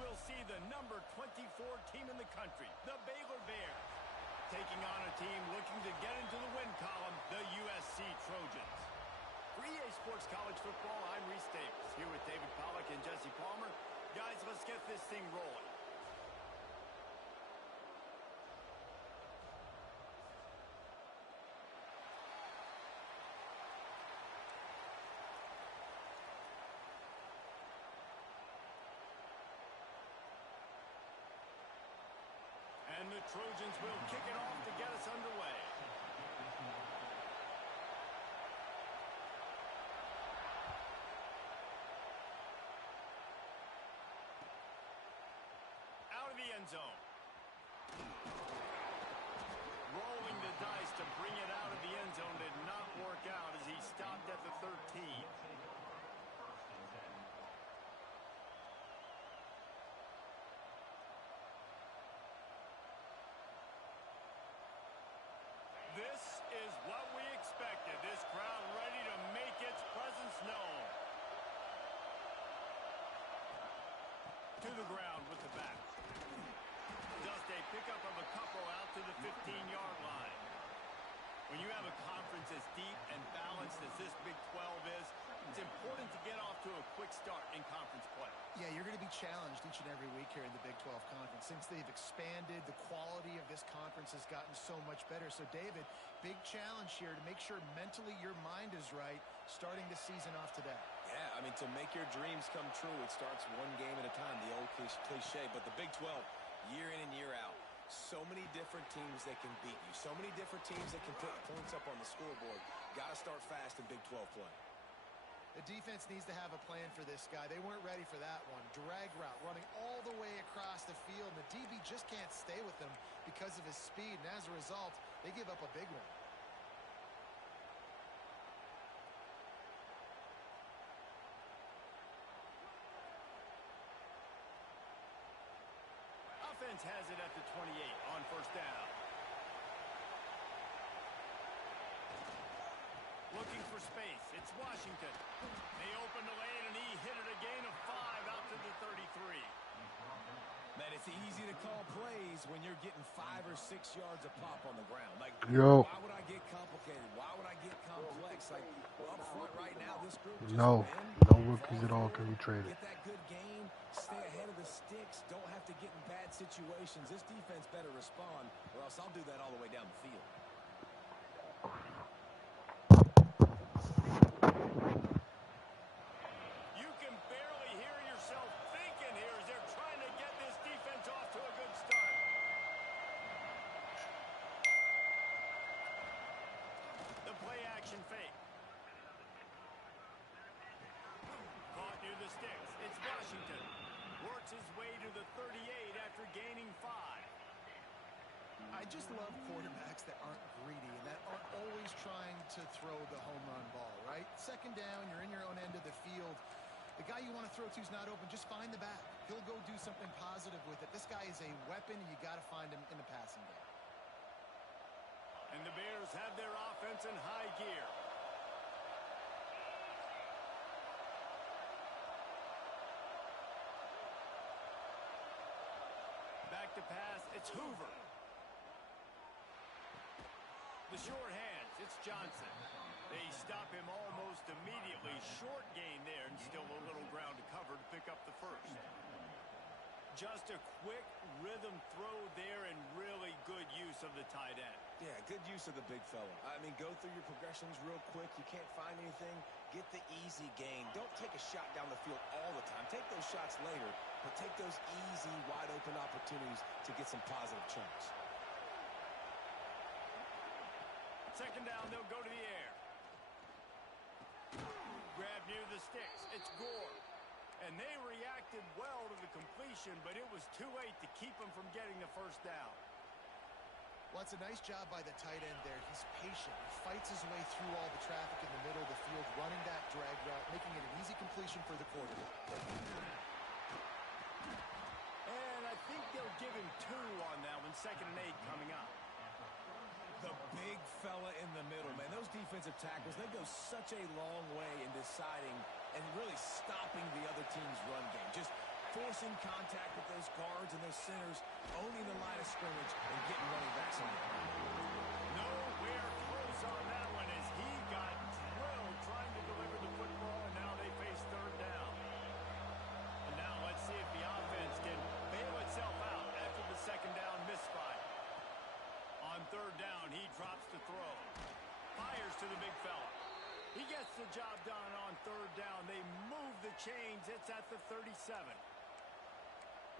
we'll see the number 24 team in the country, the Baylor Bears, taking on a team looking to get into the win column, the USC Trojans. For EA Sports College Football, I'm Reese Davis, here with David Pollack and Jesse Palmer. Guys, let's get this thing rolling. And the Trojans will kick it off to get us underway. Out of the end zone. Rolling the dice to bring it out of the end zone did not work out as he stopped at the 13. This is what we expected. This crowd ready to make its presence known. To the ground with the back. Just a pickup of a couple out to the 15-yard line. When you have a conference as deep and balanced as this Big 12 is, it's important to get off to a quick start in conference play. Yeah, you're going to be challenged each and every week here in the Big 12 Conference. Since they've expanded, the quality of this conference has gotten so much better. So, David, big challenge here to make sure mentally your mind is right starting the season off today. Yeah, I mean, to make your dreams come true, it starts one game at a time, the old cliche. But the Big 12, year in and year out, so many different teams that can beat you. So many different teams that can put points up on the scoreboard. Got to start fast in Big 12 play. The defense needs to have a plan for this guy. They weren't ready for that one. Drag route running all the way across the field. And the DB just can't stay with him because of his speed. And as a result, they give up a big one. Offense has it at the 28 on first down. Looking for space. It's Washington. They open the lane, and he hit it a gain of 5 out to the 33. Man, it's easy to call plays when you're getting 5 or 6 yards a pop on the ground. Like, Yo. Why would I get complicated? Why would I get complex? Like, well, up front right now, this group just No rookies at all can be traded. Get that good game, stay ahead of the sticks, don't have to get in bad situations. This defense better respond, or else I'll do that all the way down the field. You can barely hear yourself thinking here as they're trying to get this defense off to a good start. The play action fake. Caught near the sticks. It's Washington. Works his way to the 38 after gaining 5. I just love quarterbacks that aren't greedy and that aren't always trying to throw the home run ball, right? Second down, you're in your own end of the field. The guy you want to throw to is not open. Just find the back. He'll go do something positive with it. This guy is a weapon, and you got to find him in the passing game. And the Bears have their offense in high gear. Back to pass, it's Hoover. The short hands, it's Johnson. They stop him almost immediately. Short gain there, and still a little ground to cover to pick up the first. Just a quick rhythm throw there and really good use of the tight end. Yeah, good use of the big fella. I mean, go through your progressions real quick. You can't find anything. Get the easy gain. Don't take a shot down the field all the time. Take those shots later, but take those easy, wide-open opportunities to get some positive chunks. Second down, they'll go to the air. Grab near the sticks. It's Gore. And they reacted well to the completion, but it was too late to keep them from getting the first down. Well, it's a nice job by the tight end there. He's patient. He fights his way through all the traffic in the middle of the field, running that drag route, making it an easy completion for the quarterback. And I think they'll give him 2 on that one. 2nd and 8 coming up. The big fella in the middle, man. Those defensive tackles, they go such a long way in deciding and really stopping the other team's run game. Just forcing contact with those guards and those centers, owning the line of scrimmage, and getting running backs on the ground. Nowhere close on that one as he got drilled trying to deliver the football, and now they face third down. And now let's see if the offense can bail itself out after the second down misfire. On third down, he drops to throw. Fires to the big fella. He gets the job done on third down. They move the chains. It's at the 37.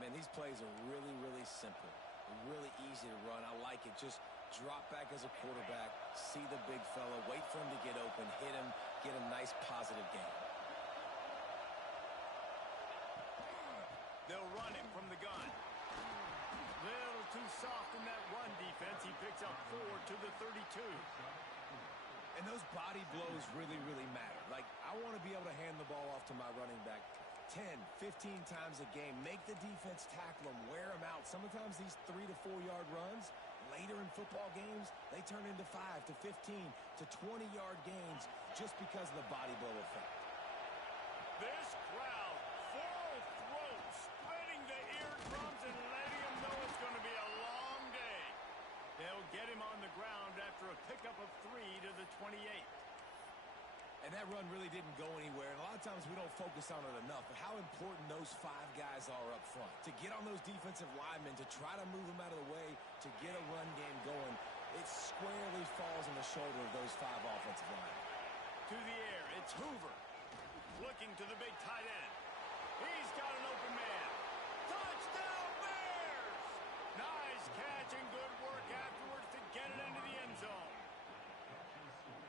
Man, these plays are really, really simple. Really easy to run. I like it. Just drop back as a quarterback, see the big fella, wait for him to get open, hit him, get a nice positive gain. They'll run it from the gun. Little too soft in that run defense. He picks up 4 to the 32. And those body blows really, really matter. Like, I want to be able to hand the ball off to my running back 10, 15 times a game. Make the defense tackle him, wear him out. Sometimes these 3 to 4 yard runs, later in football games, they turn into 5 to 15 to 20-yard gains just because of the body blow effect. This crowd, full throat, splitting the eardrums and letting him know it's going to be a long day. They'll get him on the ground after a pickup of 3 to the 28. And that run really didn't go anywhere. And a lot of times we don't focus on it enough. But how important those 5 guys are up front. To get on those defensive linemen, to try to move them out of the way, to get a run game going, it squarely falls on the shoulder of those 5 offensive linemen. To the air, it's Hoover. Looking to the big tight end. He's got an open man. Touchdown Bears! Nice catch and good work afterwards to get it into the end zone.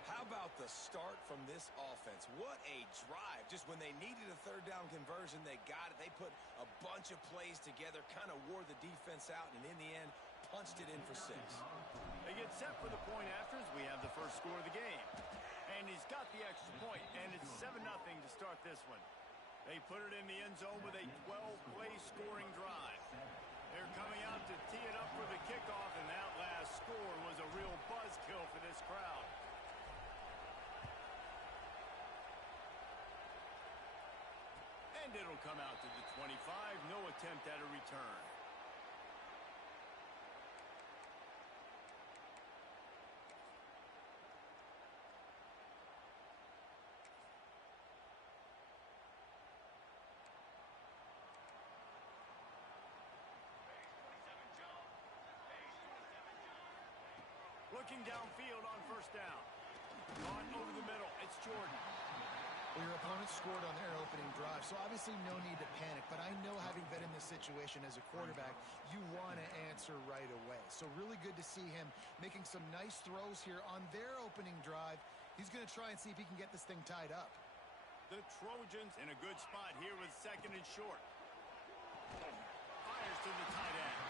How about the start from this offense? What a drive. Just when they needed a third down conversion, they got it. They put a bunch of plays together, kind of wore the defense out, and in the end, punched it in for 6. They get set for the point after as we have the first score of the game. And he's got the extra point, and it's 7-0 to start this one. They put it in the end zone with a 12-play scoring drive. They're coming out to tee it up for the kickoff, and that last score was a real buzzkill for this crowd. And it'll come out to the 25. No attempt at a return. Looking downfield on first down. On over the middle. It's Jordan. Well, your opponent scored on their opening drive, so obviously no need to panic. But I know, having been in this situation as a quarterback, you want to answer right away. So really good to see him making some nice throws here on their opening drive. He's going to try and see if he can get this thing tied up. The Trojans in a good spot here with 2nd and short. Fires to the tight end.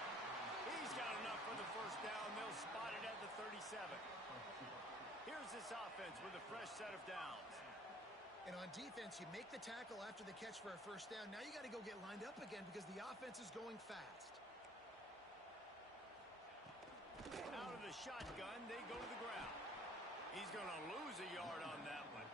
He's got enough for the first down. They'll spot it at the 37. Here's this offense with a fresh set of downs. And on defense, you make the tackle after the catch for a first down. Now you got to go get lined up again because the offense is going fast. Out of the shotgun, they go to the ground. He's going to lose a yard on that one.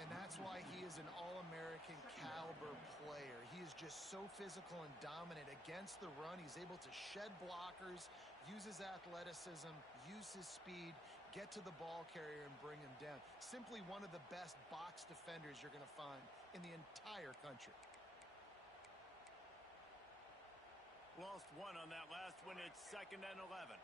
And that's why he is an All-American caliber player. He is just so physical and dominant against the run. He's able to shed blockers, use his athleticism, use his speed, get to the ball carrier and bring him down. Simply one of the best box defenders you're going to find in the entire country. Lost 1 on that last one. It's 2nd and 11.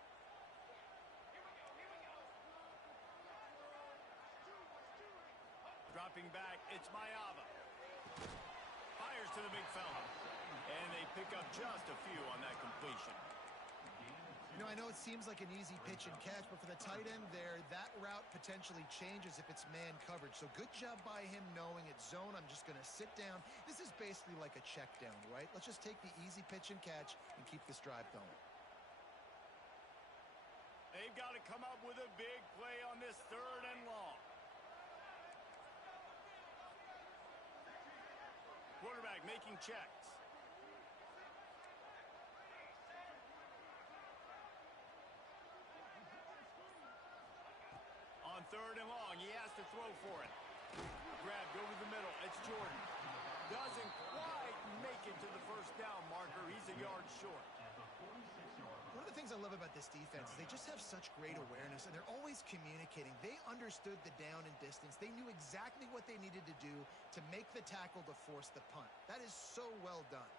Dropping back, it's Mayava. Fires to the big fella. And they pick up just a few on that completion. You know, I know it seems like an easy pitch and catch, but for the tight end there, that route potentially changes if it's man coverage. So good job by him knowing it's zone. I'm just going to sit down. This is basically like a check down, right? Let's just take the easy pitch and catch and keep this drive going. They've got to come up with a big play on this 3rd and long. Quarterback making checks. On 3rd and long, he has to throw for it. Grabbed over the middle. It's Jordan. Doesn't quite make it to the first down marker. He's a yard short. One of the things I love about this defense is they just have such great awareness, and they're always communicating. They understood the down and distance. They knew exactly what they needed to do to make the tackle to force the punt. That is so well done.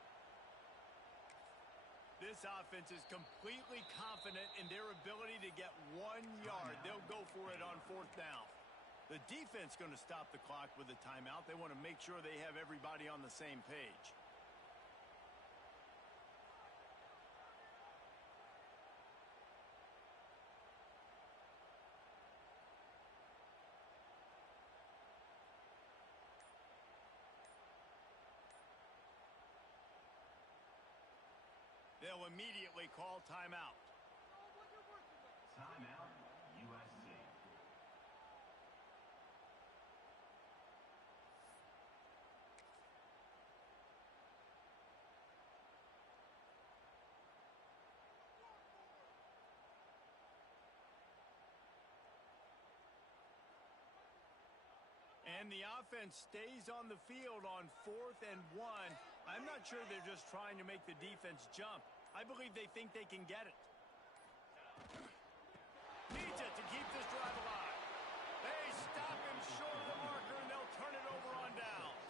This offense is completely confident in their ability to get 1 yard. They'll go for it on fourth down. The defense going to stop the clock with a timeout. They want to make sure they have everybody on the same page. They'll immediately call timeout. Timeout, USC. And the offense stays on the field on 4th and 1. I'm not sure they're just trying to make the defense jump. I believe they think they can get it. Needs it to keep this drive alive. They stop him short of the marker, and they'll turn it over on downs.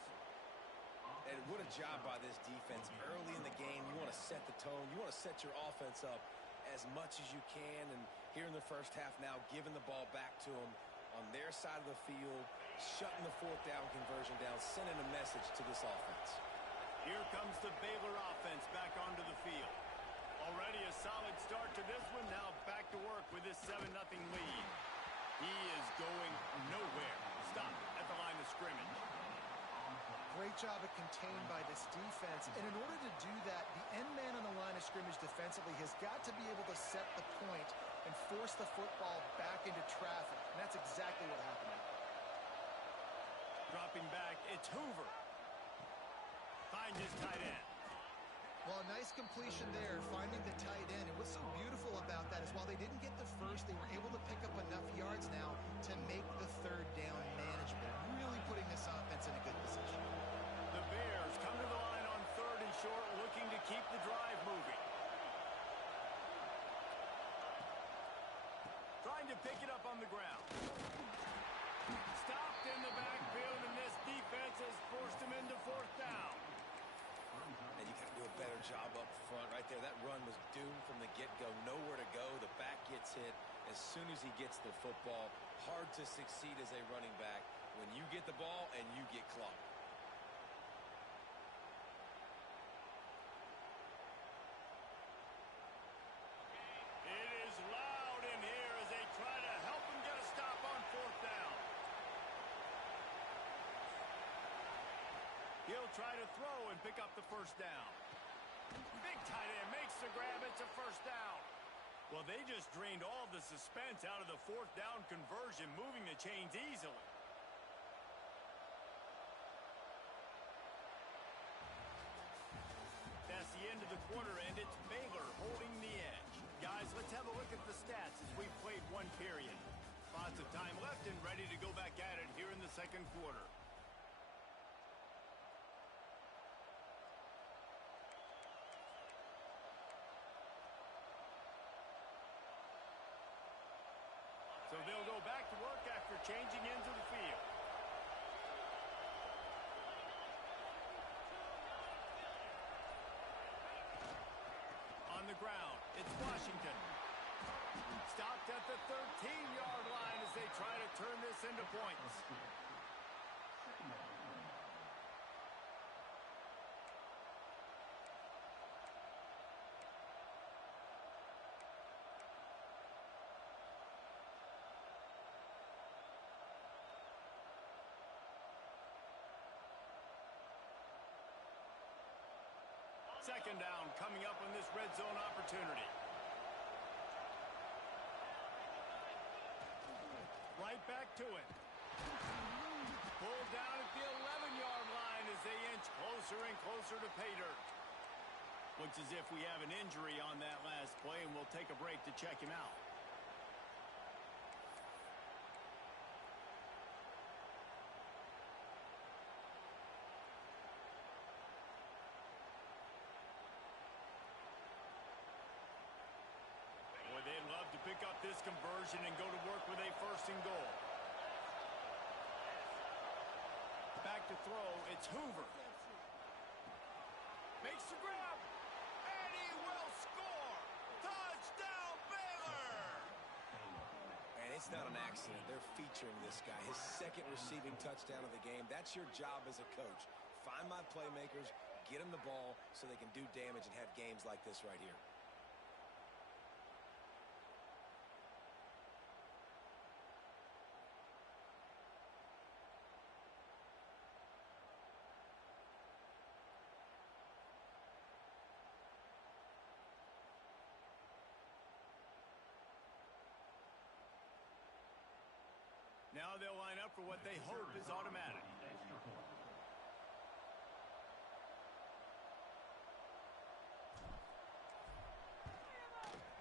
And what a job by this defense. Early in the game, you want to set the tone. You want to set your offense up as much as you can. And here in the first half now, giving the ball back to them on their side of the field, shutting the fourth down conversion down, sending a message to this offense. Here comes the Baylor offense back onto the field. Already a solid start to this one. Now back to work with this 7-0 lead. He is going nowhere. Stop at the line of scrimmage. Great job at contained by this defense. And in order to do that, the end man on the line of scrimmage defensively has got to be able to set the point and force the football back into traffic. And that's exactly what happened. Dropping back, it's Hoover. Finds his tight end. Well, a nice completion there, finding the tight end. And what's so beautiful about that is while they didn't get the first, they were able to pick up enough yards now to make the third down manageable. Really putting this offense in a good position. The Bears come to the line on 3rd and short, looking to keep the drive moving. Trying to pick it up on the ground. Stopped in the backfield, and this defense has forced him into 4th down. And you got to do a better job up front right there. That run was doomed from the get-go. Nowhere to go. The back gets hit as soon as he gets the football. Hard to succeed as a running back when you get the ball and you get clocked. It is loud in here as they try to help him get a stop on 4th down. He'll try to throw and pick up the first down. Big tight end makes the grab. It's a first down. Well, they just drained all the suspense out of the 4th down conversion, moving the chains easily. That's the end of the quarter, and it's Baylor holding the edge. Guys, let's have a look at the stats as we've played 1 period. Lots of time left and ready to go back at it here in the second quarter. So they'll go back to work after changing into the field. On the ground, it's Washington. Stopped at the 13-yard line as they try to turn this into points. Second down coming up on this red zone opportunity. Right back to it. Pulled down at the 11-yard line as they inch closer and closer to pay dirt. Looks as if we have an injury on that last play, and we'll take a break to check him out. pick up this conversion and go to work with a first and goal. Back to throw, it's Hoover. Makes the grab, and he will score! Touchdown, Baylor! And it's not an accident. They're featuring this guy. His second receiving touchdown of the game. That's your job as a coach. Find my playmakers, get them the ball so they can do damage and have games like this right here. Now they'll line up for what they hope is automatic.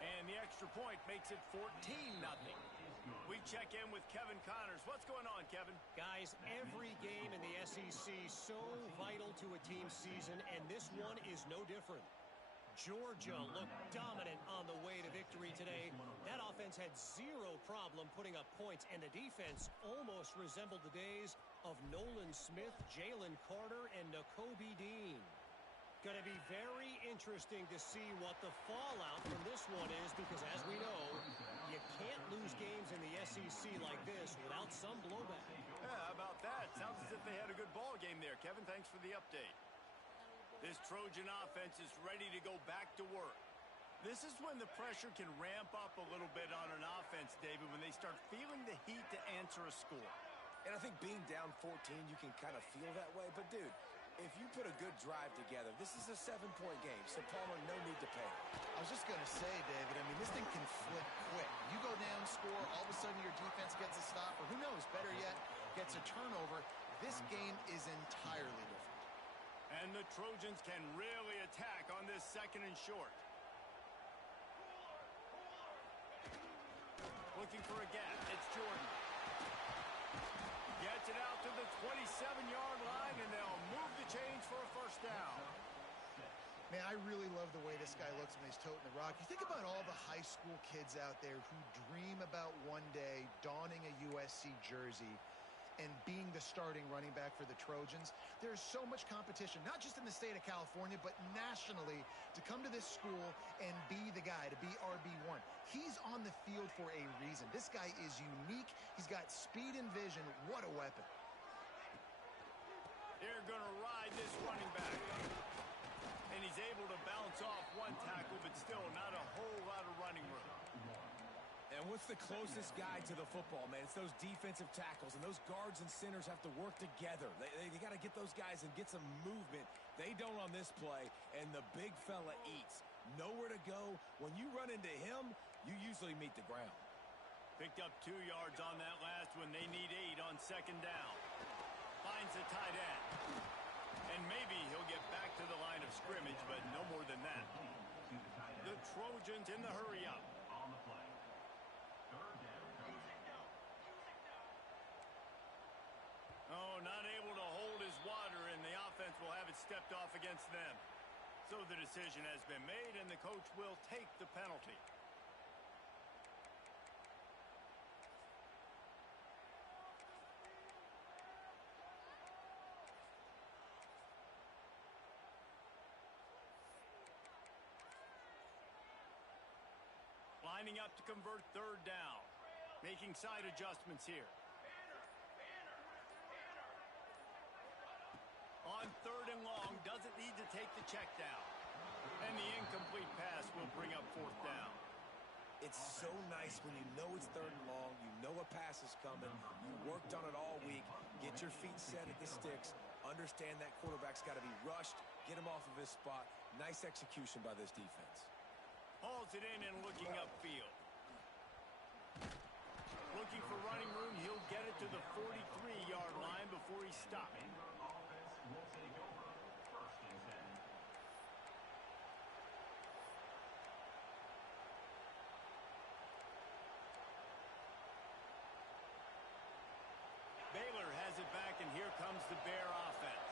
And the extra point makes it 14-0. We check in with Kevin Connors. What's going on, Kevin? Guys, every game in the SEC so vital to a team's season, and this one is no different. Georgia looked dominant on the way to victory today. That offense had zero problem putting up points, and the defense almost resembled the days of Nolan Smith, Jalen Carter, and Nakobe Dean. Going to be very interesting to see what the fallout from this one is, because as we know, you can't lose games in the SEC like this without some blowback. Yeah, how about that? Sounds as if they had a good ball game there. Kevin, thanks for the update. This Trojan offense is ready to go back to work. This is when the pressure can ramp up a little bit on an offense, David, when they start feeling the heat to answer a score. And I think being down 14, you can kind of feel that way. But, dude, if you put a good drive together, this is a 7-point game. So, Palmer, no need to panic. I was just going to say, David, I mean, this thing can flip quick. You go down, score, all of a sudden your defense gets a stop, or who knows, better yet, gets a turnover. This game is entirely different. And the Trojans can really attack on this second and short. Looking for a gap. It's Jordan. Gets it out to the 27-yard line, and they'll move the chains for a first down. Man, I really love the way this guy looks when he's toting the rock. You think about all the high school kids out there who dream about one day donning a USC jersey and being the starting running back for the Trojans. There's so much competition, not just in the state of California, but nationally, to come to this school and be the guy, to be RB1. He's on the field for a reason. This guy is unique. He's got speed and vision. What a weapon. They're going to ride this running back. And he's able to bounce off one tackle, but still not a whole lot of running room. And what's the closest guy to the football, man? It's those defensive tackles, and those guards and centers have to work together. They got to get those guys and get some movement. They don't on this play, and the big fella eats. Nowhere to go. When you run into him, you usually meet the ground. Picked up 2 yards on that last one. They need 8 on second down. Finds the tight end. And maybe he'll get back to the line of scrimmage, but no more than that. The Trojans in the hurry-up. Oh, not able to hold his water, and the offense will have it stepped off against them. So the decision has been made, and the coach will take the penalty. Lining up to convert third down. Making side adjustments here. On third and long, doesn't need to take the check down. And the incomplete pass will bring up fourth down. It's so nice when you know it's third and long, you know a pass is coming, you worked on it all week, get your feet set at the sticks, understand that quarterback's got to be rushed, get him off of his spot. Nice execution by this defense. Hauls it in and looking upfield. Looking for running room, he'll get it to the 43-yard line before he stops. Baylor has it back, and here comes the Bear offense.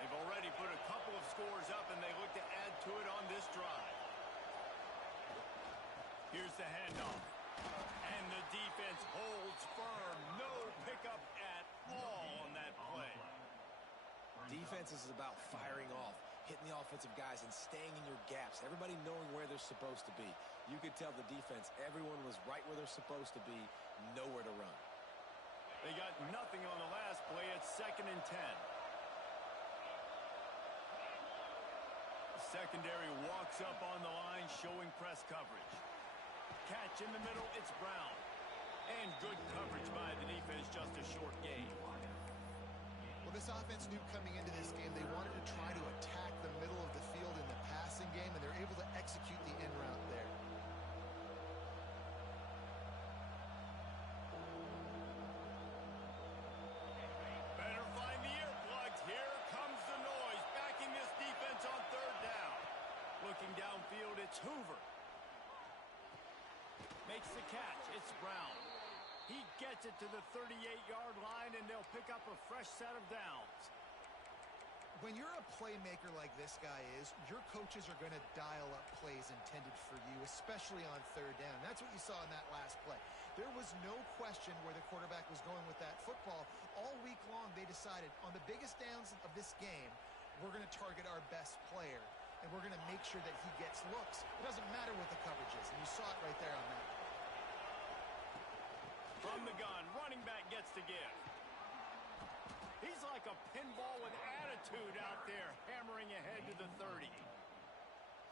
They've already put a couple of scores up, and they look to add to it on this drive. Here's the handoff. defense holds firm. No pickup at all on that play. Defense is about firing off, hitting the offensive guys and staying in your gaps. Everybody knowing where they're supposed to be. You could tell the defense, everyone was right where they're supposed to be, nowhere to run. They got nothing on the last play. It's 2nd and 10. Secondary walks up on the line, showing press coverage. Catch in the middle, it's Brown. And good coverage by the defense, just a short gain. Well, this offense knew coming into this game they wanted to try to attack the middle of the field in the passing game, and they're able to execute the in route there. Better find the earplugs. Here comes the noise, backing this defense on 3rd down. Looking downfield, it's Hoover. Makes the catch. It's Brown. He gets it to the 38-yard line, and they'll pick up a fresh set of downs. When you're a playmaker like this guy is, your coaches are going to dial up plays intended for you, especially on 3rd down. That's what you saw in that last play. There was no question where the quarterback was going with that football. All week long, they decided on the biggest downs of this game, we're going to target our best player, and we're going to make sure that he gets looks. It doesn't matter what the coverage is, and you saw it right there on that. From the gun, running back gets to give. He's like a pinball with attitude out there, hammering ahead to the 30.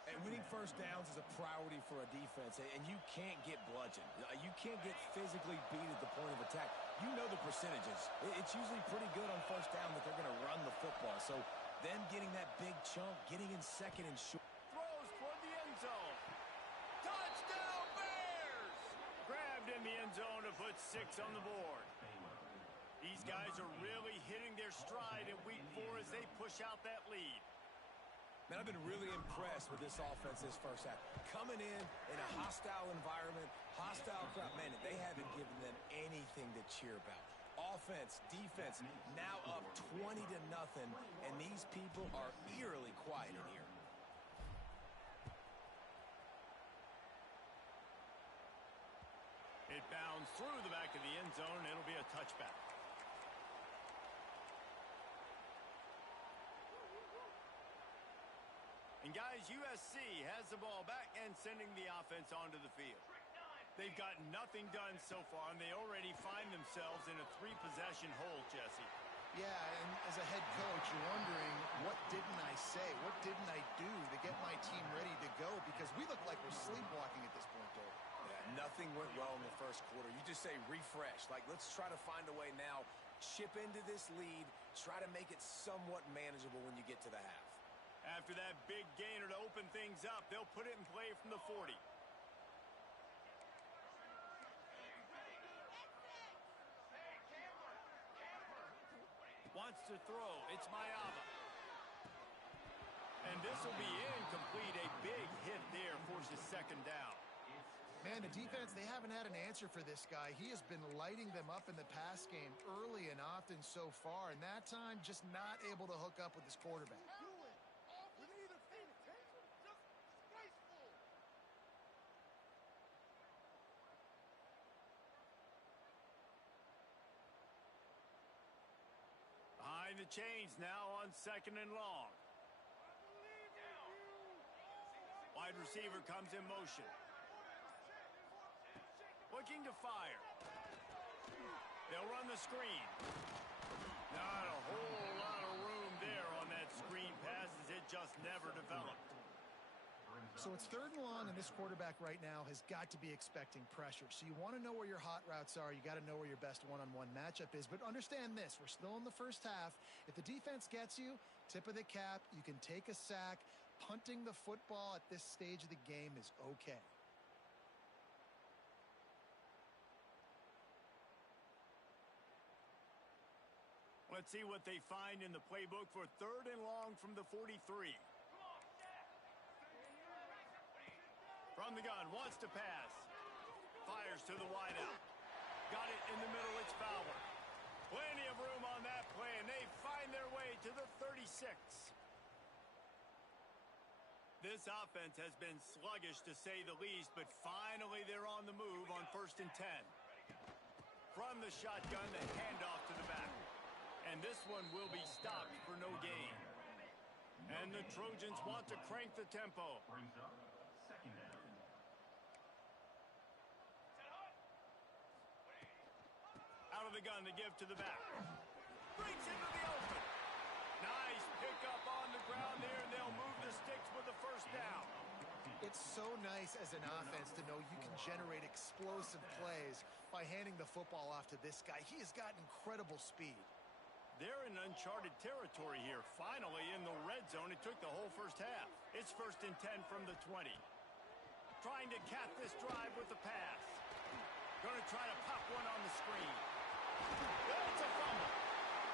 And winning 1st downs is a priority for a defense, and you can't get bludgeoned. You can't get physically beat at the point of attack. You know the percentages. It's usually pretty good on 1st down that they're going to run the football. So then getting that big chunk, getting in 2nd and short. Throws toward the end zone. Touchdown, Bears! Grabbed in the end zone to put 6 on the board. These guys are really hitting their stride in week 4 as they push out that lead. Man, I've been really impressed with this offense this first half. Coming in a hostile environment, hostile crowd, man, they haven't given them anything to cheer about. Offense, defense, now up 20-0, and these people are eerily quiet in here. It bounds through the back of the end zone, and it'll be a touchback. And guys, USC has the ball back and sending the offense onto the field. They've got nothing done so far, and they already find themselves in a 3-possession hole, Jesse. Yeah, and as a head coach, you're wondering, what didn't I say? What didn't I do to get my team ready to go? Because we look like we're sleepwalking at this point, Dave. Yeah, nothing went well in the 1st quarter. You just say refresh. Like, let's try to find a way now, chip into this lead, try to make it somewhat manageable when you get to the half. After that big gainer to open things up, they'll put it in play from the 40. Wants to throw. It's Mayava. And this will be incomplete. A big hit there forces 2nd down. Man, the defense, they haven't had an answer for this guy. He has been lighting them up in the pass game early and often so far, and that time just not able to hook up with his quarterback. Behind the chains now on 2nd and long. Wide receiver comes in motion. Looking to fire. They'll run the screen. Not a whole lot of room there on that screen pass as it just never developed. So it's 3rd and long, and this quarterback right now has got to be expecting pressure. So you want to know where your hot routes are. You got to know where your best one-on-one matchup is. But understand this, we're still in the 1st half. If the defense gets you, tip of the cap, you can take a sack. Punting the football at this stage of the game is okay. Let's see what they find in the playbook for 3rd and long from the 43. From the gun, wants to pass. Fires to the wideout. Got it in the middle, it's Fowler. Plenty of room on that play, and they find their way to the 36. This offense has been sluggish to say the least, but finally they're on the move on 1st and 10. From the shotgun, the handoff to the back. And this one will be stopped for no gain. And the Trojans want to crank the tempo. Out of the gun to give to the back. Breaks into the open. Nice pickup on the ground there, and they'll move the sticks with the first down. It's so nice as an offense to know you can generate explosive plays by handing the football off to this guy. He has got incredible speed. They're in uncharted territory here. Finally in the red zone. It took the whole first half. It's 1st and 10 from the 20. Trying to cap this drive with the pass. Going to try to pop one on the screen. That's a fumble.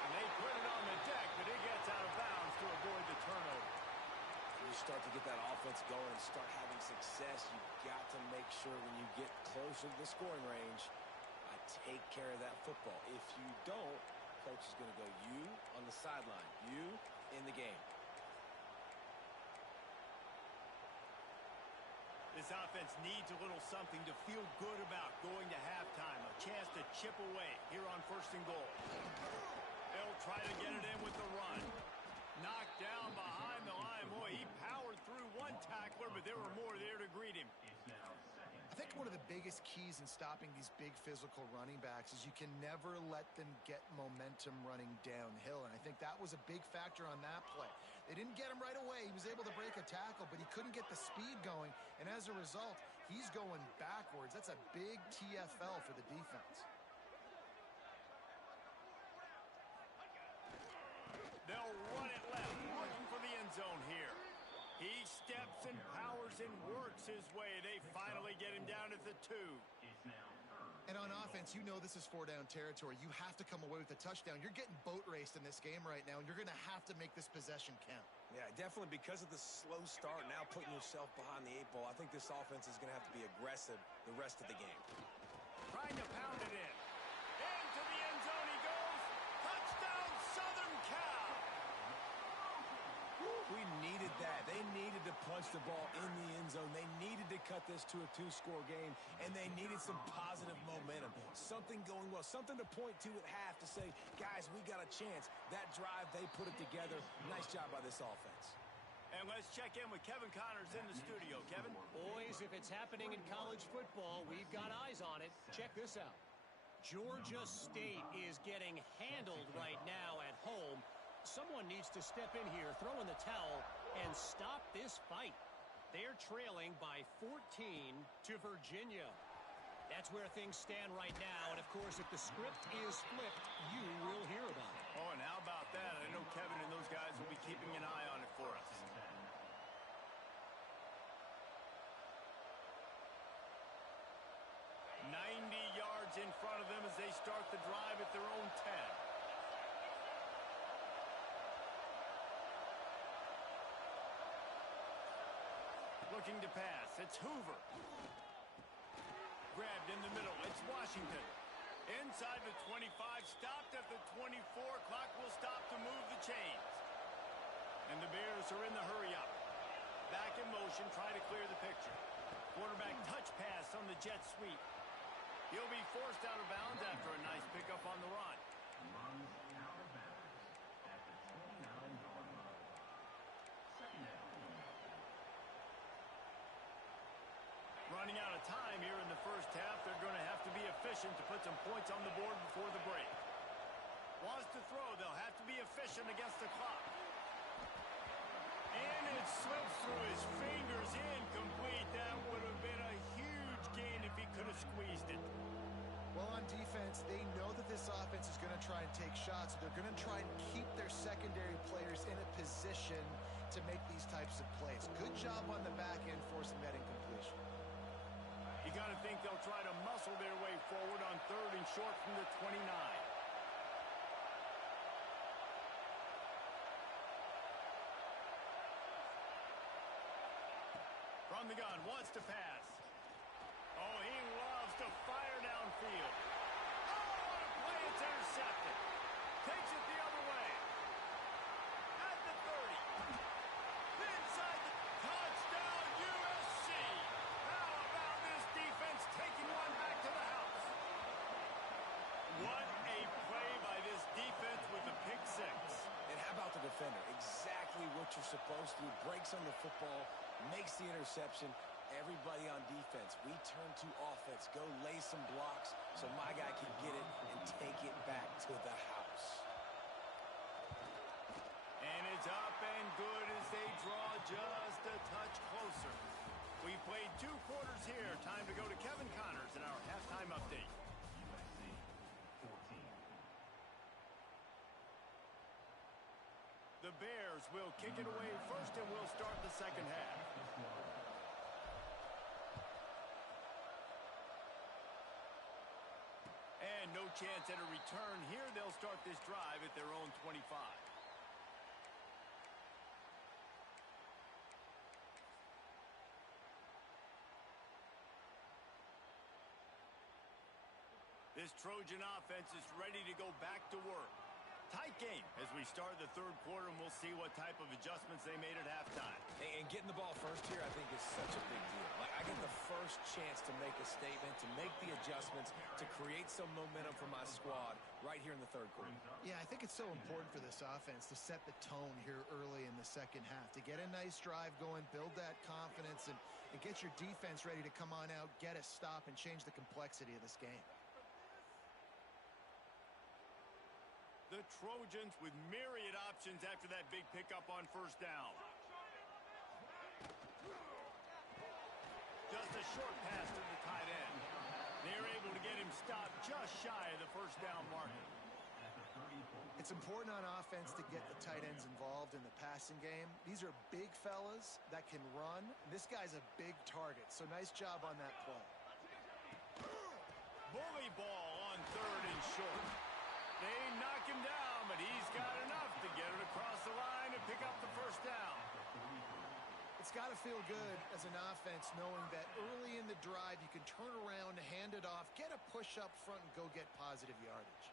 And they put it on the deck, but it gets out of bounds to avoid the turnover. You start to get that offense going and start having success, you've got to make sure when you get closer to the scoring range, take care of that football. If you don't, coach is going to go you on the sideline, you in the game. This offense needs a little something to feel good about going to halftime. A chance to chip away here on 1st and goal. They'll try to get it in with the run. Knocked down behind the line. Boy, he powered through one tackler, but there were more there to greet him. I think one of the biggest keys in stopping these big physical running backs is you can never let them get momentum running downhill, and I think that was a big factor on that play. They didn't get him right away. He was able to break a tackle, but he couldn't get the speed going, and as a result, he's going backwards. That's a big TFL for the defense. They'll run it left, looking for the end zone here. He steps and powers and works his way. They finally get him down at the 2. And on offense, you know this is 4-down territory. You have to come away with a touchdown. You're getting boat raced in this game right now, and you're going to have to make this possession count. Yeah, definitely because of the slow start, now putting yourself behind the 8 ball, I think this offense is going to have to be aggressive the rest of the game. Trying to pound it in. Into the end zone he goes. Touchdown, Southern Cal. We needed that. They needed to punch the ball in the end zone. They needed to cut this to a 2-score game, and they needed some positive momentum. Something going well, something to point to at half to say, guys, we got a chance. That drive, they put it together. Nice job by this offense. And let's check in with Kevin Connors in the studio. Kevin? Boys, if it's happening in college football, we've got eyes on it. Check this out. Georgia State is getting handled right now at home. Someone needs to step in here, throw in the towel, and stop this fight. They're trailing by 14 to Virginia. That's where things stand right now. And, of course, if the script is flipped, you will hear about it. Oh, and how about that? I know Kevin and those guys will be keeping an eye on it for us. In front of them as they start the drive at their own 10. Looking to pass. It's Hoover. Grabbed in the middle. It's Washington. Inside the 25. Stopped at the 24. Clock will stop to move the chains. And the Bears are in the hurry up. Back in motion. Try to clear the picture. Quarterback touch pass on the jet sweep. He'll be forced out of bounds after a nice pickup on the run. Running out of time here in the first half. They're going to have to be efficient to put some points on the board before the break. Wants to throw. They'll have to be efficient against the clock. And it slips through his fingers. Incomplete. That would have been a huge gain if he could have squeezed it. Well, on defense, they know that this offense is going to try and take shots. So they're going to try and keep their secondary players in a position to make these types of plays. Good job on the back end forcing that incompletion. You got to think they'll try to muscle their way forward on 3rd and short from the 29. From the gun, wants to pass. Oh, he loves to fire downfield. Oh, what a play. It's intercepted. Takes it the other way. At the 30. Inside the touchdown, USC. How about this defense taking one back to the house? defender. Exactly what you're supposed to do. Breaks on the football, makes the interception. Everybody on defense, we turn to offense. Go lay some blocks so my guy can get it and take it back to the house. And it's up and good as they draw just a touch closer. We played 2 quarters here. Time to go to Kevin Connors in our halftime update. The Bears will kick it away first, and we'll start the second half. And no chance at a return here. They'll start this drive at their own 25. This Trojan offense is ready to go back to work. Tight game as we start the third quarter, and we'll see what type of adjustments they made at halftime. And getting the ball first here, I think, is such a big deal. Like, I get the first chance to make a statement, to make the adjustments, to create some momentum for my squad right here in the third quarter. Yeah, I think it's so important for this offense to set the tone here early in the second half, to get a nice drive going, build that confidence, and get your defense ready to come on out, get a stop, and change the complexity of this game. The Trojans with myriad options after that big pickup on first down. Just a short pass to the tight end. They're able to get him stopped just shy of the first down marker. It's important on offense to get the tight ends involved in the passing game. These are big fellas that can run. This guy's a big target, so nice job on that play. Bully ball on third and short. They knock him down, but he's got enough to get it across the line and pick up the first down. It's got to feel good as an offense knowing that early in the drive you can turn around, hand it off, get a push up front, and go get positive yardage.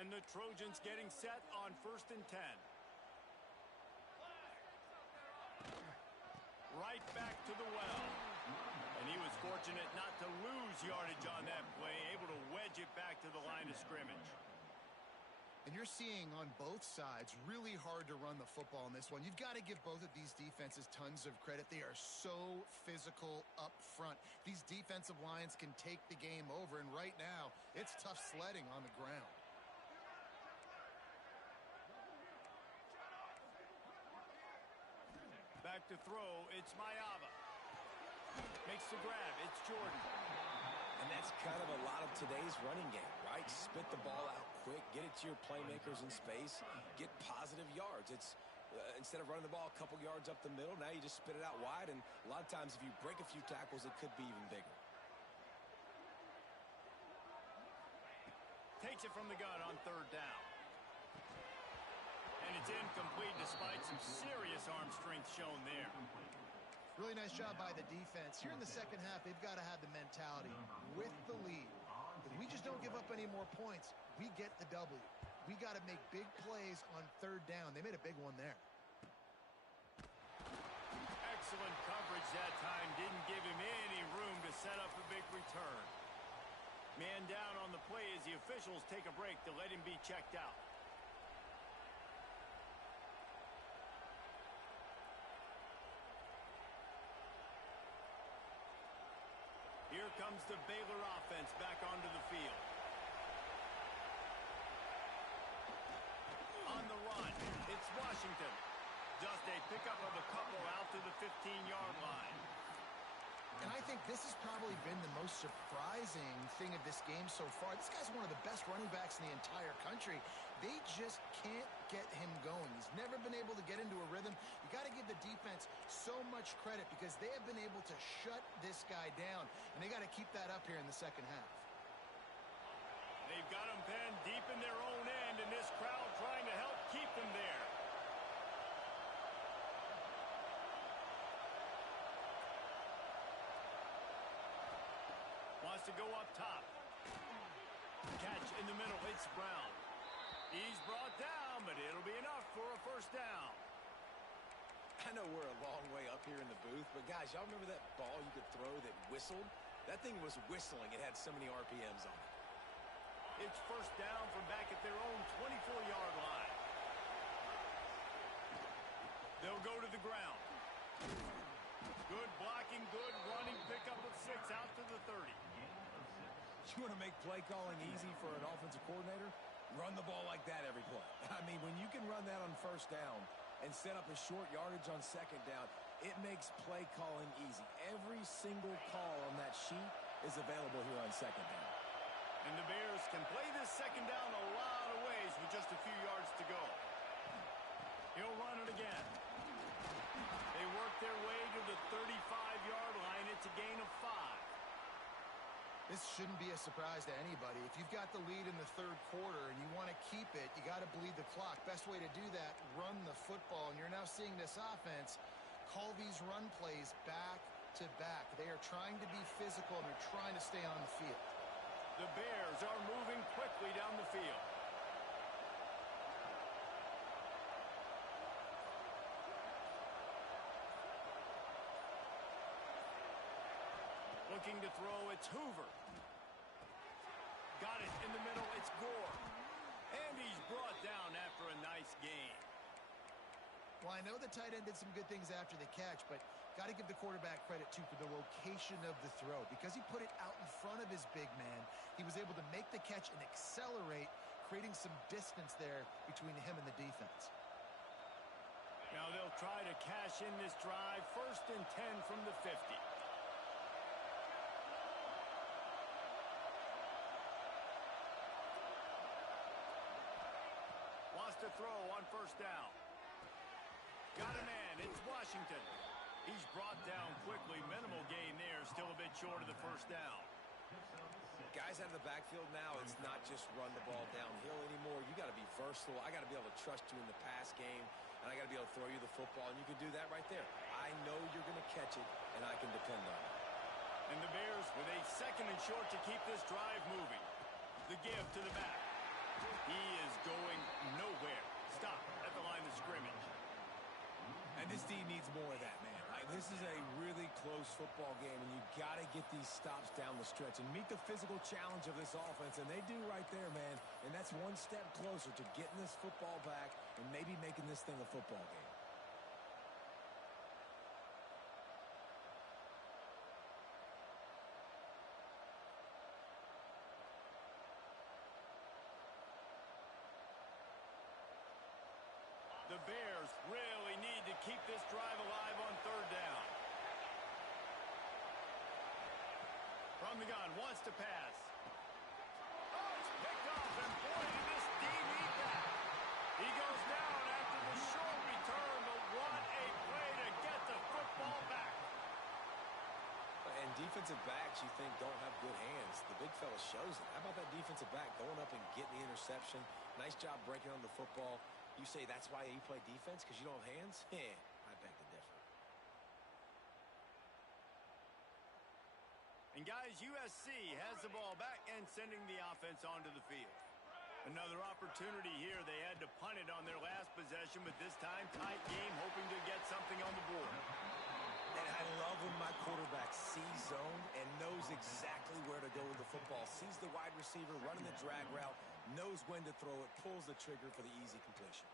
And the Trojans getting set on first and 10. Right back to the well. And he was fortunate not to lose yardage on that play, able to wedge it back to the line of scrimmage. And you're seeing on both sides really hard to run the football in this one. You've got to give both of these defenses tons of credit. They are so physical up front. These defensive lines can take the game over, and right now it's tough sledding on the ground. Back to throw, it's Mayava. Makes the grab, it's Jordan. And that's kind of a lot of today's running game, right? Spit the ball out quick, get it to your playmakers in space, get positive yards. It's instead of running the ball a couple yards up the middle, now you just spit it out wide, and a lot of times if you break a few tackles, it could be even bigger. Takes it from the gun on third down. And it's incomplete despite some serious arm strength shown there. Really nice job by the defense. Here in the second half, they've got to have the mentality with the lead. If we just don't give up any more points, we get the W. We got to make big plays on third down. They made a big one there. Excellent coverage that time. Didn't give him any room to set up a big return. Man down on the play as the officials take a break to let him be checked out. Here comes the Baylor offense back onto the field. On the run, it's Washington. Just a pickup of a couple out to the 15-yard line. And I think this has probably been the most surprising thing of this game so far. This guy's one of the best running backs in the entire country. They just can't get him going. He's never been able to get into a rhythm. You got to give the defense so much credit because they have been able to shut this guy down, and they got to keep that up here in the second half. They've got him penned deep in their own end, and this crowd trying to help keep them there. Wants to go up top. Catch in the middle. It's Brown. He's brought down, but it'll be enough for a first down. I know we're a long way up here in the booth, but guys, y'all remember that ball you could throw that whistled? That thing was whistling. It had so many RPMs on it. It's first down from back at their own 24-yard line. They'll go to the ground. Good blocking, good running, pickup of 6 out to the 30. You want to make play calling easy for an offensive coordinator? Run the ball like that every play. I mean, when you can run that on first down and set up a short yardage on second down, it makes play calling easy. Every single call on that sheet is available here on second down. And the Bears can play this second down a lot of ways with just a few yards to go. He'll run it again. They work their way to the 35-yard line. It's a gain of 5. This shouldn't be a surprise to anybody. If you've got the lead in the third quarter and you want to keep it, you got to bleed the clock. Best way to do that, run the football. And you're now seeing this offense call these run plays back to back. They are trying to be physical and they're trying to stay on the field. The Bears are moving quickly down the field. Looking to throw, it's Hoover. Got it in the middle, it's Gore. And he's brought down after a nice gain. Well, I know the tight end did some good things after the catch, but got to give the quarterback credit, too, for the location of the throw. Because he put it out in front of his big man, he was able to make the catch and accelerate, creating some distance there between him and the defense. Now they'll try to cash in this drive. 1st and 10 from the 50. Wants to throw on 1st down. Got a man. It's Washington. He's brought down quickly. Minimal gain there. Still a bit short of the 1st down. Guys out of the backfield now, it's not just run the ball downhill anymore. You got to be versatile. I got to be able to trust you in the pass game, and I got to be able to throw you the football, and you can do that right there. I know you're going to catch it, and I can depend on it. And the Bears with a 2nd and short to keep this drive moving. The give to the back. He is going nowhere. Stop at the line of scrimmage. And this team needs more of that, man. This is a really close football game, and you got to get these stops down the stretch and meet the physical challenge of this offense, and they do right there, man. And that's one step closer to getting this football back and maybe making this thing a football game. The Bears really need to keep this drive alive on 3rd down. From the gun, wants to pass. Oh, it's picked off, and boy, did this D need that. He goes down after the short return, but what a play to get the football back. And defensive backs, you think, don't have good hands. The big fella shows it. How about that defensive back going up and getting the interception? Nice job breaking on the football. You say that's why you play defense, because you don't have hands? I beg to differ. And guys, USC has the ball back and sending the offense onto the field. Another opportunity here. They had to punt it on their last possession, but this time tight game, hoping to get something on the board. And I love when my quarterback sees zone and knows exactly where to go with the football. Sees the wide receiver running the drag route, knows when to throw it, pulls the trigger for the easy completion.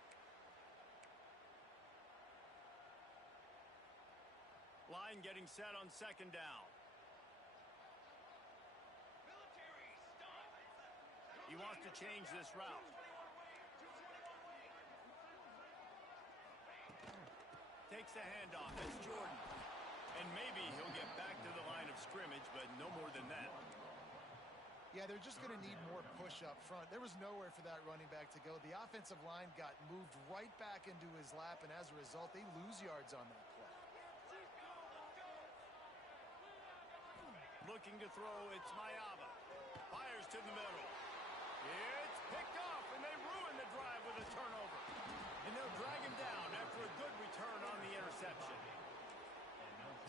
Line getting set on 2nd down. He wants to change this route. Takes the handoff. That's Jordan. And maybe he'll get back to the line of scrimmage, but no more than that. Yeah, they're just going to need more push up front. There was nowhere for that running back to go. The offensive line got moved right back into his lap, and as a result, they lose yards on that play. Looking to throw, it's Mayava. Fires to the middle. It's picked off, and they ruin the drive with a turnover. And they'll drag him down after a good return on the interception.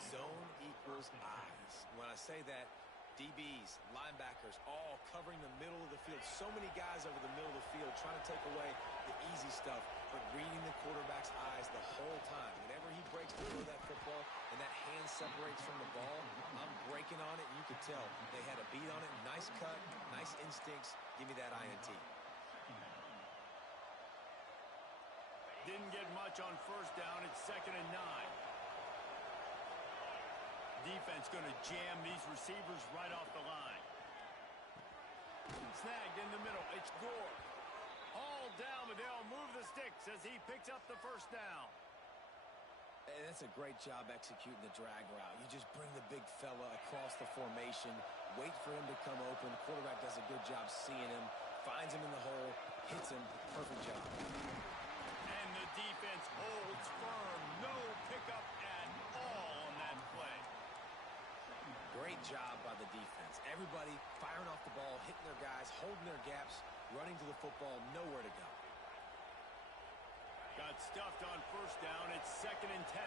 Zone equals eyes. When I say that, DBs, linebackers, all cover covering the middle of the field. So many guys over the middle of the field trying to take away the easy stuff, but reading the quarterback's eyes the whole time. Whenever he breaks through that football and that hand separates from the ball, I'm breaking on it, and you could tell they had a beat on it. Nice cut, nice instincts. Give me that INT. Didn't get much on first down. It's 2nd and 9. Defense going to jam these receivers right off the line. Snagged in the middle. It's Gore. Hauled down, but they'll move the sticks as he picks up the first down. And that's a great job executing the drag route. You just bring the big fella across the formation, wait for him to come open. The quarterback does a good job seeing him, finds him in the hole, hits him. Perfect job. And the defense holds firm. No pickup at all on that play. Great job by the defense. Everybody firing off the ball, hitting their guys, holding their gaps, running to the football, nowhere to go. Got stuffed on first down. It's 2nd and 10.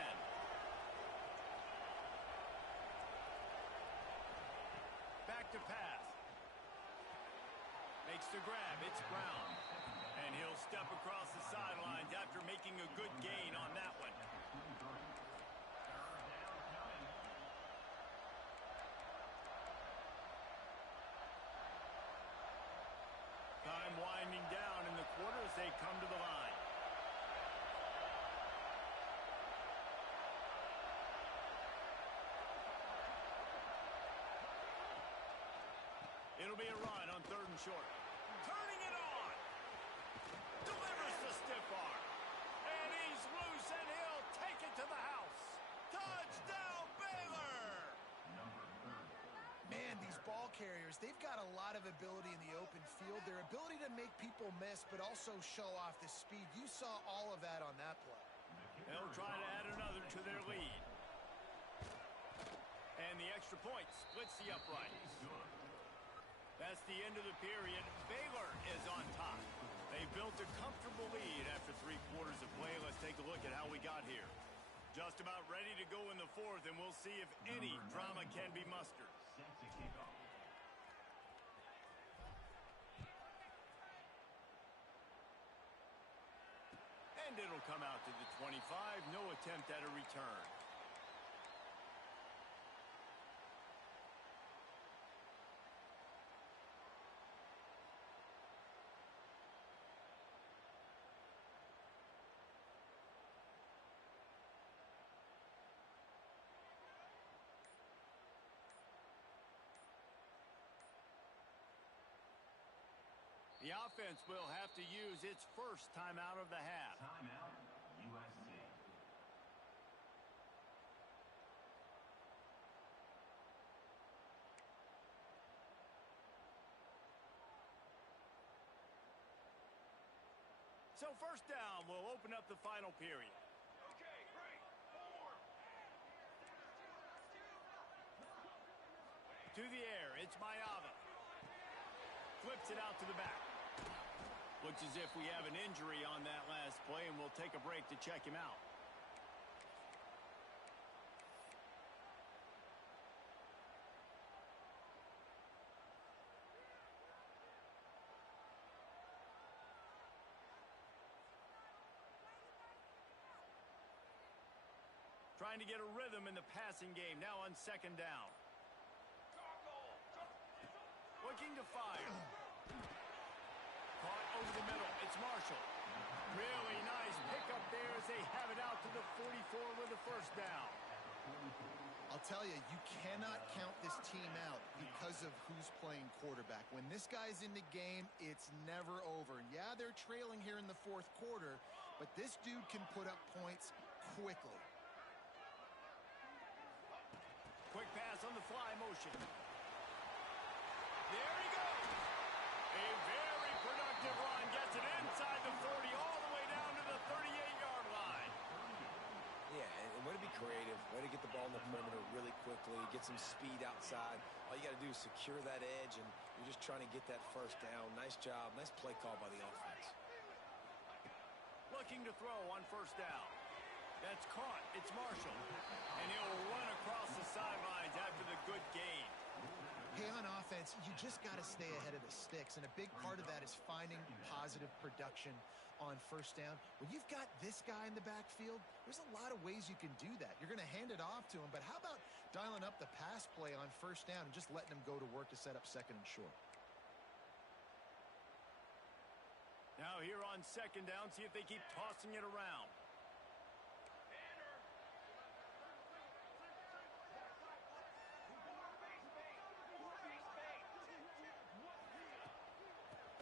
Back to pass. Makes the grab. It's Brown. And he'll step across the sidelines after making a good gain on that one. Time winding down in the quarter as they come to the line. It'll be a run on 3rd and short. Turning it on. Delivers the stiff arm. And he's loose, and he'll take it to the house. Touchdown, Baylor! Man, these ball carriers, they've got a lot of ability in the open field. Their ability to make people miss, but also show off the speed. You saw all of that on that play. They'll try to add another to their lead. And the extra point splits the uprights. That's the end of the period. Baylor is on top. They built a comfortable lead after 3 quarters of play. Let's take a look at how we got here. Just about ready to go in the 4th, and we'll see if any drama can be mustered. And it'll come out to the 25. No attempt at a return. The offense will have to use its first timeout of the half. Timeout, USC. So first down will open up the final period. Okay, great. 4. To the air, it's Mayava. Flips it out to the back. Looks as if we have an injury on that last play, and we'll take a break to check him out. Trying to get a rhythm in the passing game, now on 2nd down. Looking to fire. Caught over the middle. It's Marshall. Really nice pickup there as they have it out to the 44 with the first down. I'll tell you, you cannot count this team out because of who's playing quarterback. When this guy's in the game, it's never over. And yeah, they're trailing here in the 4th quarter, but this dude can put up points quickly. Quick pass on the fly motion. There he goes. A very productive run. Gets it inside the 40 all the way down to the 38-yard line. Yeah, and way to be creative. Way to get the ball in the perimeter really quickly. Get some speed outside. All you got to do is secure that edge, and you're just trying to get that first down. Nice job. Nice play call by the offense. Looking to throw on first down. That's caught. It's Marshall. And he'll run across the sidelines after the good gain. Hey, on offense, you just got to stay ahead of the sticks, and a big part of that is finding positive production on first down. When you've got this guy in the backfield, there's a lot of ways you can do that. You're going to hand it off to him, but how about dialing up the pass play on first down and just letting him go to work to set up second and short? Now here on second down, see if they keep tossing it around.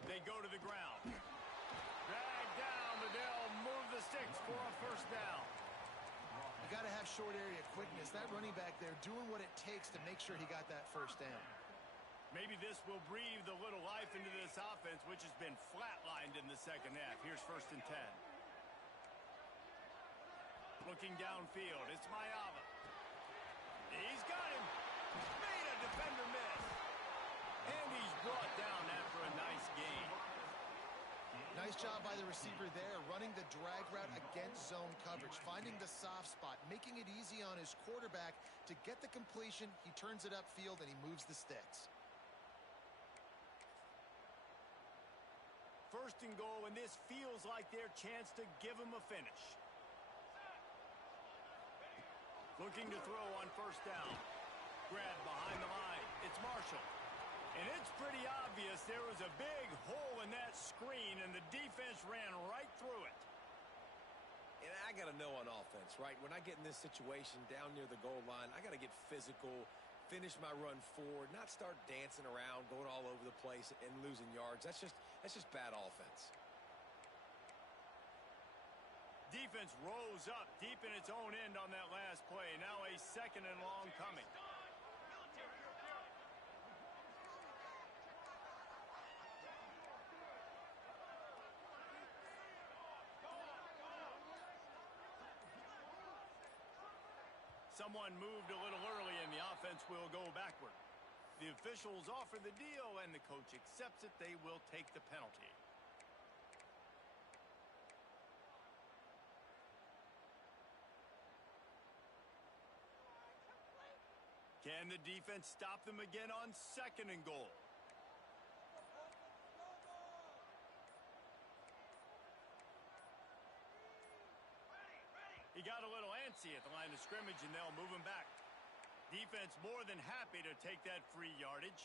They go to the ground. Drag down, but they'll move the sticks for a first down. You got to have short area quickness. That running back there doing what it takes to make sure he got that first down. Maybe this will breathe a little life into this offense, which has been flatlined in the second half. Here's 1st and 10. Looking downfield, it's Mayava. He's got him. Made a defender miss. And he's brought down after a nice gain. Nice job by the receiver there, running the drag route against zone coverage, finding the soft spot, making it easy on his quarterback to get the completion. He turns it upfield, and he moves the sticks. 1st and goal, and this feels like their chance to give him a finish. Looking to throw on 1st down. Grab behind the line. It's Marshall. And it's pretty obvious there was a big hole in that screen, and the defense ran right through it. And I got to know on offense, right? When I get in this situation down near the goal line, I got to get physical, finish my run forward, not start dancing around, going all over the place and losing yards. That's just bad offense. Defense rose up deep in its own end on that last play. Now a 2nd and long coming. Someone moved a little early, and the offense will go backward. The officials offer the deal, and the coach accepts it. They will take the penalty. Can the defense stop them again on 2nd and goal? He got a little antsy at the line of scrimmage, and they'll move him back. Defense more than happy to take that free yardage.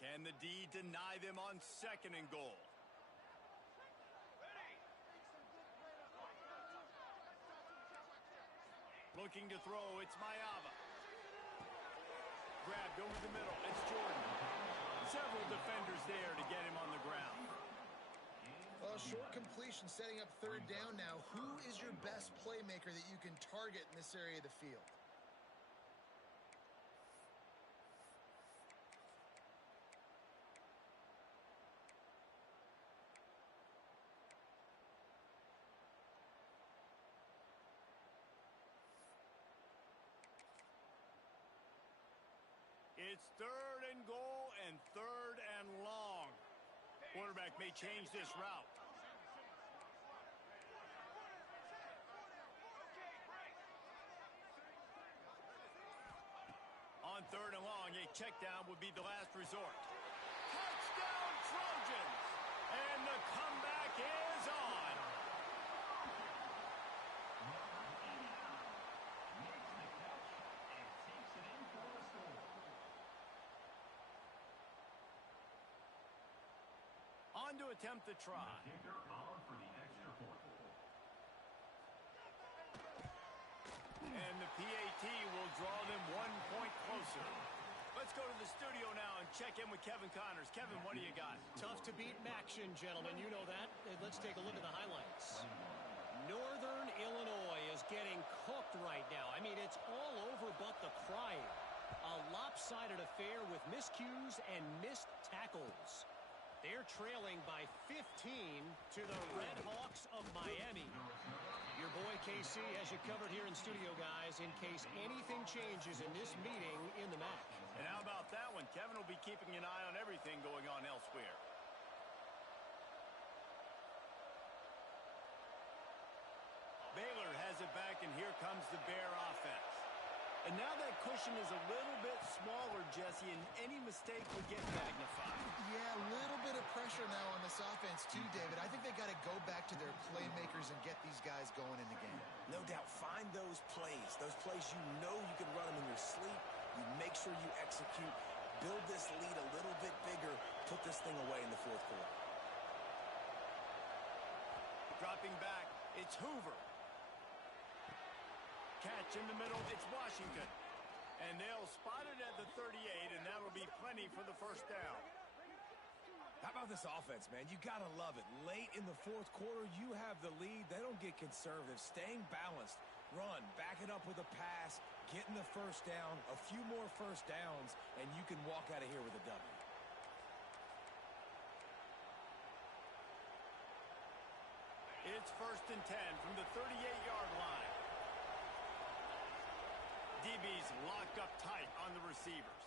Can the D deny them on 2nd and goal? Looking to throw, it's Mayava. Grabbed over the middle, it's Jordan. Several defenders there to get him on the ground. Well, short completion setting up 3rd down now. Who is your best playmaker that you can target in this area of the field? It's 3rd and goal and 3rd and long. Quarterback may change this route. On 3rd and long, a check down would be the last resort. Touchdown Trojans! And the comeback is on. On to attempt the try. And the PAT will draw them 1 point closer. Let's go to the studio now and check in with Kevin Connors. Kevin, what do you got? Tough to beat action, gentlemen. You know that. Let's take a look at the highlights. Northern Illinois is getting cooked right now. I mean, it's all over but the crying. A lopsided affair with miscues and missed tackles. They're trailing by 15 to the Red Hawks of Miami. Your boy KC has you covered here in studio, guys, in case anything changes in this meeting in the MAC. And how about that one? Kevin will be keeping an eye on everything going on elsewhere. Baylor has it back, and here comes the Bear offense. And now that cushion is a little bit smaller, Jesse, and any mistake would get magnified. Yeah, a little bit of pressure now on this offense too, David. I think they got to go back to their playmakers and get these guys going in the game. No doubt, find those plays you know you can run them in your sleep. You make sure you execute, build this lead a little bit bigger, put this thing away in the fourth quarter. Dropping back, it's Hoover. Catch in the middle, it's Washington. And they'll spot it at the 38, and that'll be plenty for the first down. How about this offense, man? You got to love it. Late in the fourth quarter, you have the lead. They don't get conservative. Staying balanced. Run, back it up with a pass, getting the first down, a few more first downs, and you can walk out of here with a W. It's 1st and 10 from the 38-yard line. DB's locked up tight on the receivers.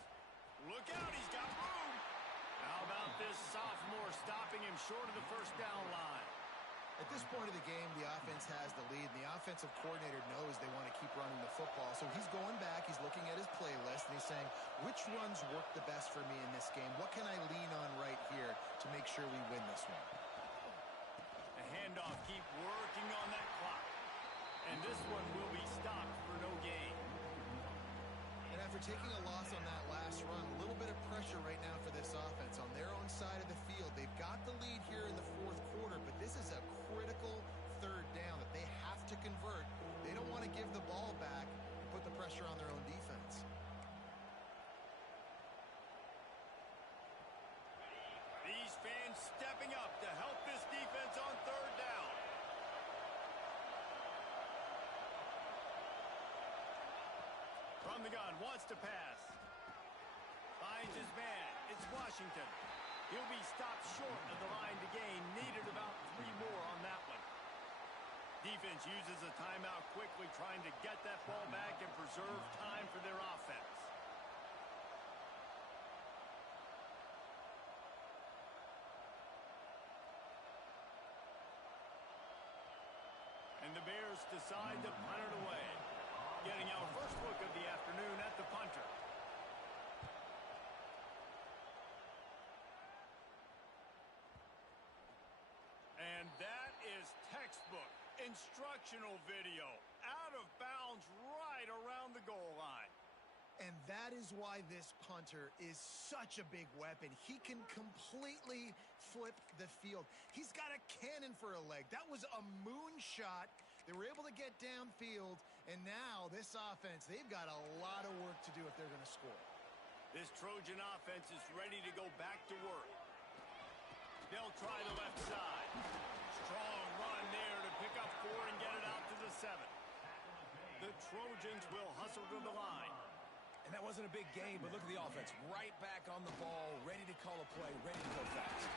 Look out, he's got room. How about this sophomore stopping him short of the first down line? At this point of the game, the offense has the lead. The offensive coordinator knows they want to keep running the football. So he's going back, he's looking at his playlist, and he's saying, which runs work the best for me in this game? What can I lean on right here to make sure we win this one? A handoff, keep working on that clock. And this one will be stopped for no gain. And after taking a loss on that last run, a little bit of pressure right now for this offense on their own side of the field. They've got the lead here in the fourth quarter, but this is a critical third down that they have to convert. They don't want to give the ball back and put the pressure on their own defense. These fans stepping up to help this defense on third down. From the gun, wants to pass. Finds his man. It's Washington. He'll be stopped short of the line to gain. Needed about 3 more on that one. Defense uses a timeout quickly, trying to get that ball back and preserve time for their offense. And the Bears decide to punt it away. Getting our first look of the afternoon at the punter. And that is textbook instructional video. Out of bounds right around the goal line. And that is why this punter is such a big weapon. He can completely flip the field. He's got a cannon for a leg. That was a moonshot. They were able to get downfield, and now this offense, they've got a lot of work to do if they're going to score. This Trojan offense is ready to go back to work. They'll try the left side. Strong run there to pick up 4 and get it out to the 7. The Trojans will hustle to the line. And that wasn't a big game, but look at the offense. Right back on the ball, ready to call a play, ready to go fast.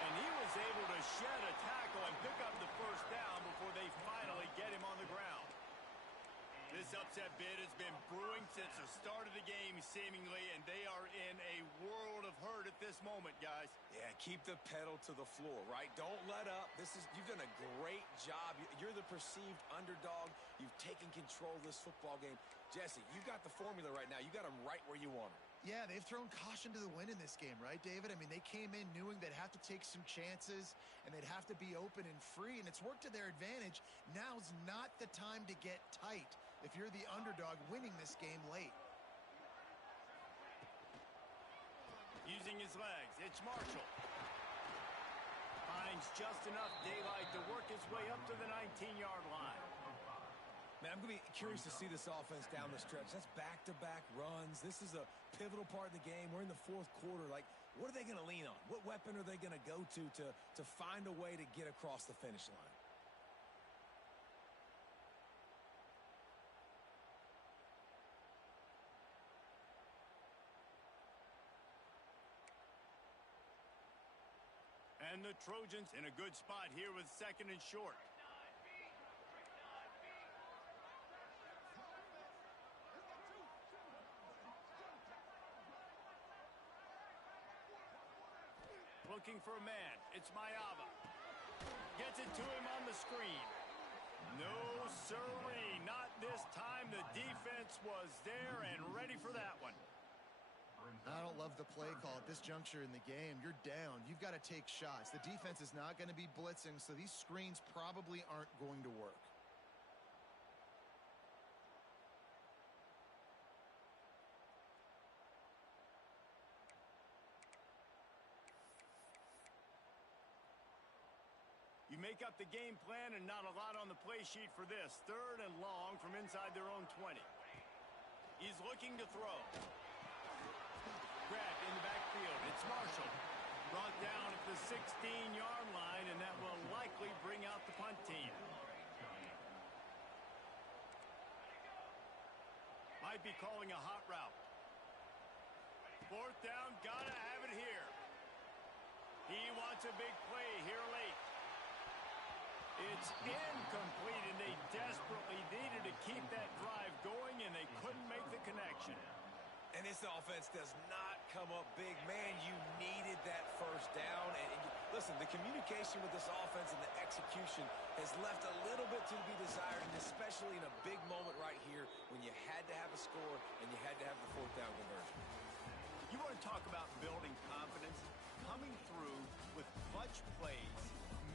And he was able to shed a tackle and pick up the first down before they finally get him on the ground. This upset bid has been brewing since the start of the game, seemingly, and they are in a world of hurt at this moment, guys. Yeah, keep the pedal to the floor, right? Don't let up. You've done a great job. You're the perceived underdog. You've taken control of this football game. Jesse, you got the formula right now. You got them right where you want them. Yeah, they've thrown caution to the wind in this game, right, David? I mean, they came in knowing they'd have to take some chances and they'd have to be open and free, and it's worked to their advantage. Now's not the time to get tight if you're the underdog winning this game late. Using his legs, it's Marshall. Finds just enough daylight to work his way up to the 19-yard line. Man, I'm going to be curious to see this offense down the stretch. That's back-to-back runs. This is a pivotal part of the game. We're in the fourth quarter. Like, what are they going to lean on? What weapon are they going to go to find a way to get across the finish line? And the Trojans in a good spot here with 2nd and short. Looking for a man. It's Mayava. Gets it to him on the screen. No, sirree. Not this time. The defense was there and ready for that one. I don't love the play call at this juncture in the game. You're down. You've got to take shots. The defense is not going to be blitzing, so these screens probably aren't going to work. You make up the game plan and not a lot on the play sheet for this. 3rd and long from inside their own 20. He's looking to throw. Grabbed in the backfield. It's Marshall. Brought down at the 16-yard line, and that will likely bring out the punt team. Might be calling a hot route. 4th down, gotta have it here. He wants a big play here late. It's incomplete, and they desperately needed to keep that drive going, and they couldn't make the connection. And this offense does not come up big. Man, you needed that 1st down. And listen, the communication with this offense and the execution has left a little bit to be desired, and especially in a big moment right here when you had to have a score and you had to have the 4th down conversion. You want to talk about building confidence? Coming through with clutch plays,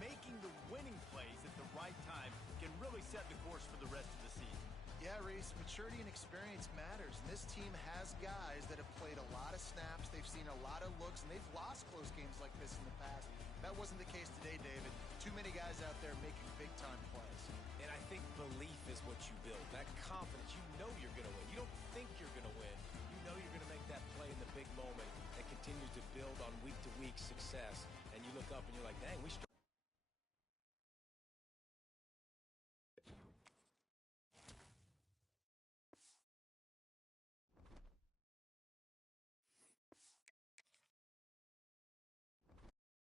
making the winning plays at the right time can really set the course for the rest of the season. Yeah, Reese, maturity and experience matters. And this team has guys that have played a lot of snaps. They've seen a lot of looks, and they've lost close games like this in the past. That wasn't the case today, David. Too many guys out there making big-time plays. And I think belief is what you build. That confidence. You know you're going to win. You don't think you're going to win. You know you're going to make that play in the big moment that continues to build on week-to-week success. And you look up and you're like, dang, we